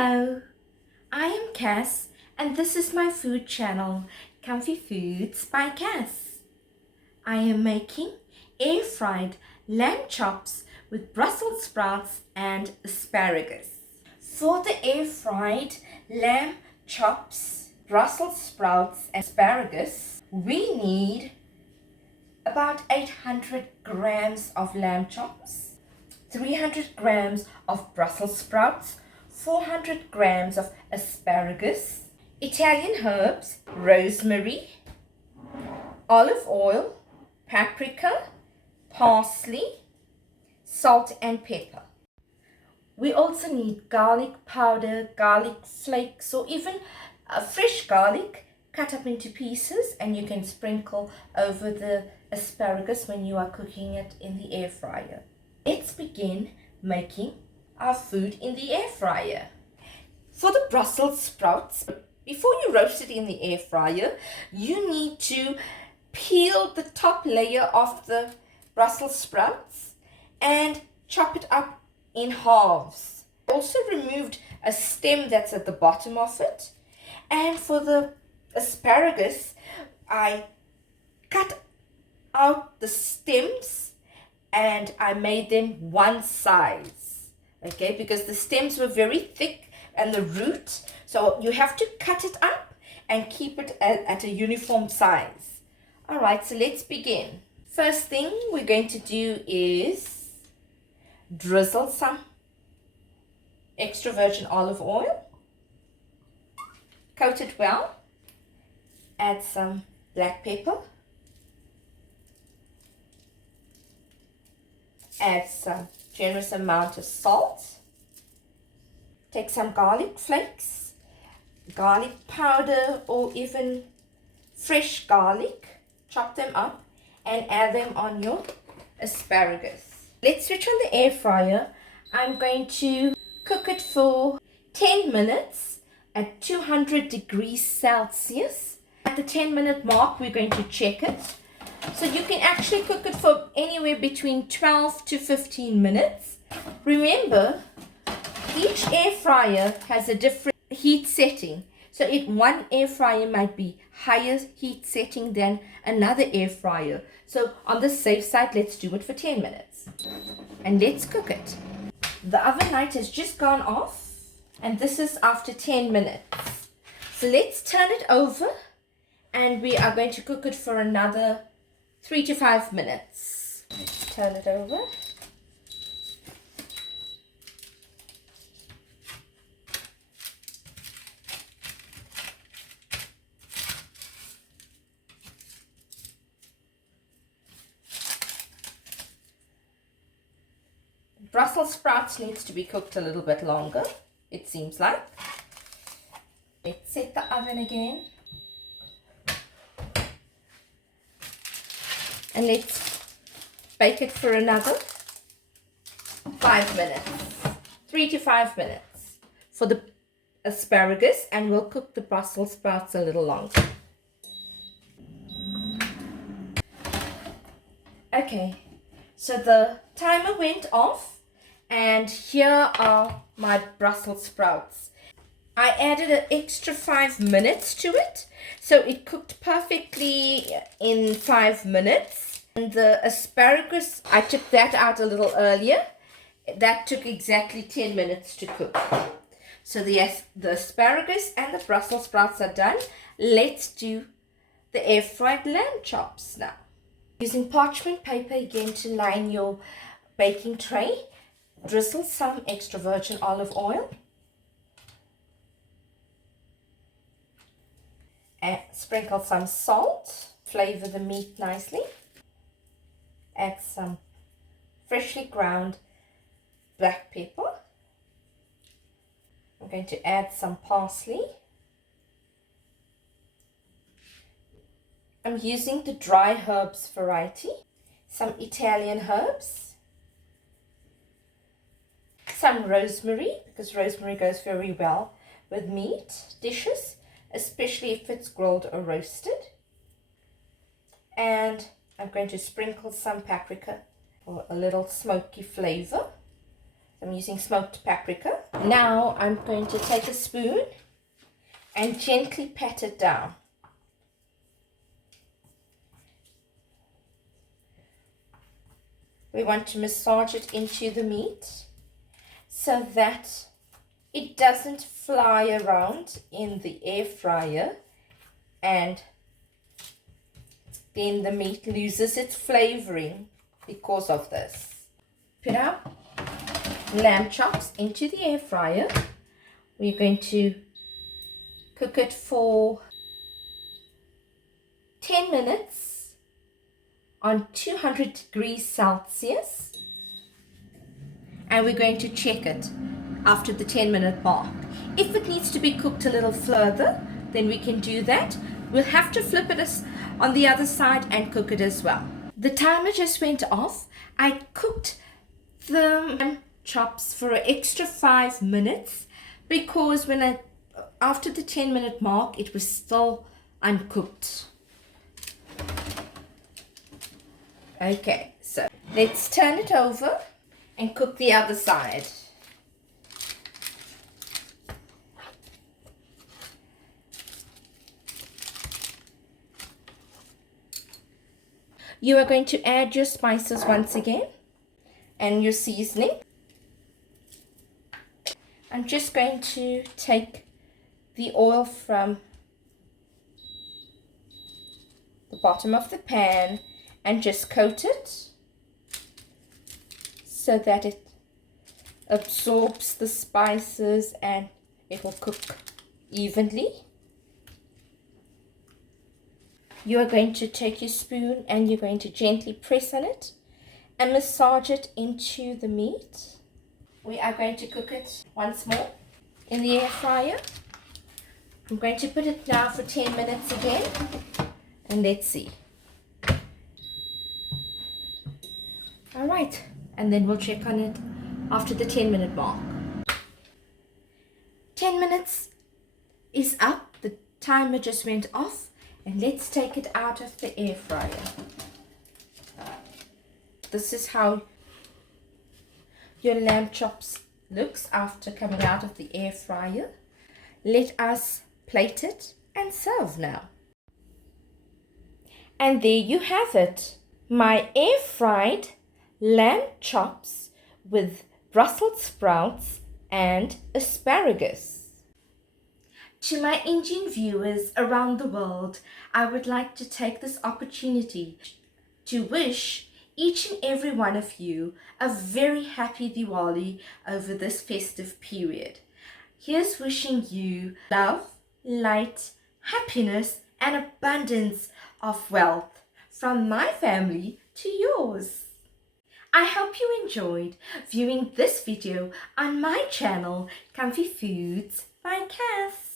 Hello, I am Cass and this is my food channel, Comfy Foods by Cass. I am making air-fried lamb chops with Brussels sprouts and asparagus. For the air-fried lamb chops, Brussels sprouts and asparagus, we need about 800 grams of lamb chops, 300 grams of Brussels sprouts, 400 grams of asparagus, Italian herbs, rosemary, olive oil, paprika, parsley, salt and pepper. We also need garlic powder, garlic flakes, or even fresh garlic cut up into pieces, and you can sprinkle over the asparagus when you are cooking it in the air fryer. Let's begin making our food in the air fryer. For the Brussels sprouts, before you roast it in the air fryer, you need to peel the top layer of the Brussels sprouts and chop it up in halves. I also removed a stem that's at the bottom of it. And for the asparagus, I cut out the stems and I made them one size, okay, because the stems were very thick and the root, so you have to cut it up and keep it at a uniform size. All right, so let's begin. First thing we're going to do is drizzle some extra virgin olive oil, coat it well, add some black pepper, add some generous amount of salt, take some garlic flakes, garlic powder or even fresh garlic, chop them up and add them on your asparagus. Let's switch on the air fryer. I'm going to cook it for 10 minutes at 200 degrees Celsius. At the 10-minute mark, we're going to check it. So you can actually cook it for anywhere between 12 to 15 minutes. Remember, each air fryer has a different heat setting. So one air fryer might be higher heat setting than another air fryer. So on the safe side, let's do it for 10 minutes. And let's cook it. The oven light has just gone off, and this is after 10 minutes. So let's turn it over, and we are going to cook it for another 3 to 5 minutes. Let's turn it over. Brussels sprouts needs to be cooked a little bit longer, it seems like. Let's set the oven again. And let's bake it for another 5 minutes, 3 to 5 minutes for the asparagus, and we'll cook the Brussels sprouts a little longer. Okay, so the timer went off and here are my Brussels sprouts. I added an extra 5 minutes to it, so it cooked perfectly in 5 minutes. And the asparagus, I took that out a little earlier. That took exactly 10 minutes to cook. So the asparagus and the Brussels sprouts are done. Let's do the air-fried lamb chops now. Using parchment paper again to line your baking tray, drizzle some extra virgin olive oil. And sprinkle some salt, flavor the meat nicely. Add some freshly ground black pepper. I'm going to add some parsley. I'm using the dry herbs variety. Some Italian herbs. Some rosemary, because rosemary goes very well with meat dishes, especially if it's grilled or roasted. And I'm going to sprinkle some paprika for a little smoky flavor. I'm using smoked paprika. Now I'm going to take a spoon and gently pat it down. We want to massage it into the meat so that it doesn't fly around in the air fryer and then the meat loses its flavoring because of this. Put our lamb chops into the air fryer. We're going to cook it for 10 minutes on 200 degrees Celsius, and we're going to check it after the 10-minute mark. If it needs to be cooked a little further, then we can do that. We'll have to flip it on the other side and cook it as well. The timer just went off. I cooked the lamb chops for an extra 5 minutes because after the 10-minute mark it was still uncooked. Okay, so let's turn it over and cook the other side. You are going to add your spices once again and your seasoning. I'm just going to take the oil from the bottom of the pan and just coat it so that it absorbs the spices and it will cook evenly. You are going to take your spoon and you're going to gently press on it and massage it into the meat. We are going to cook it once more in the air fryer. I'm going to put it now for 10 minutes again, and let's see. All right, and then we'll check on it after the 10-minute mark. 10 minutes is up, the timer just went off, and let's take it out of the air fryer. This is how your lamb chops looks after coming out of the air fryer. Let us plate it and serve now. And there you have it, my air fried lamb chops with Brussels sprouts and asparagus. To my Indian viewers around the world, I would like to take this opportunity to wish each and every one of you a very happy Diwali over this festive period. Here's wishing you love, light, happiness, and abundance of wealth from my family to yours. I hope you enjoyed viewing this video on my channel, Comfy Foods by Cass.